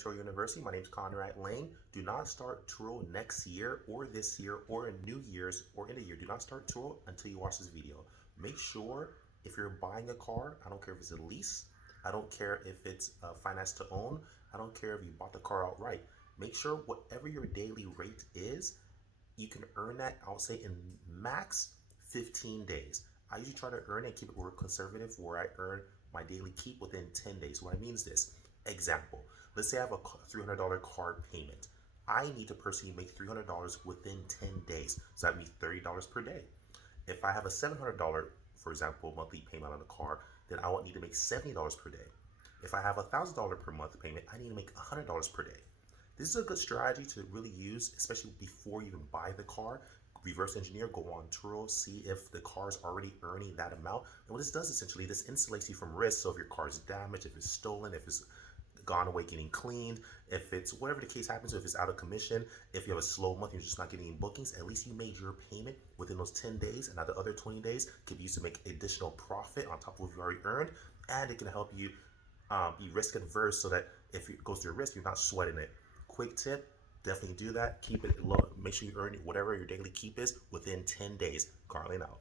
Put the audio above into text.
Turo University. My name is Conrad Layn. Do not start Turo next year or this year or in New Year's or in a year. Do not start Turo until you watch this video. Make sure if you're buying a car, I don't care if it's a lease, I don't care if it's finance to own, I don't care if you bought the car outright. Make sure whatever your daily rate is, you can earn that, I'll say, in max 15 days. I usually try to earn it, keep it more conservative, where I earn my daily keep within 10 days. What I mean is this. Example, let's say I have a $300 car payment. I need to personally make $300 within 10 days. So that means $30 per day. If I have a $700, for example, monthly payment on the car, then I would need to make $70 per day. If I have a $1,000 per month payment, I need to make $100 per day. This is a good strategy to really use, especially before you even buy the car. Reverse engineer, go on Turo, see if the car is already earning that amount. And what this does essentially, this insulates you from risk. So if your car is damaged, if it's stolen, if it's gone away getting cleaned, if it's whatever the case happens, if it's out of commission, if you have a slow month, you're just not getting any bookings, at least you made your payment within those 10 days, and now the other 20 days can be used to make additional profit on top of what you've already earned, and it can help you be risk adverse so that if it goes through risk, you're not sweating it. Quick tip, definitely do that. Keep it low. Make sure you earn whatever your daily keep is within 10 days. Conrad Layn out.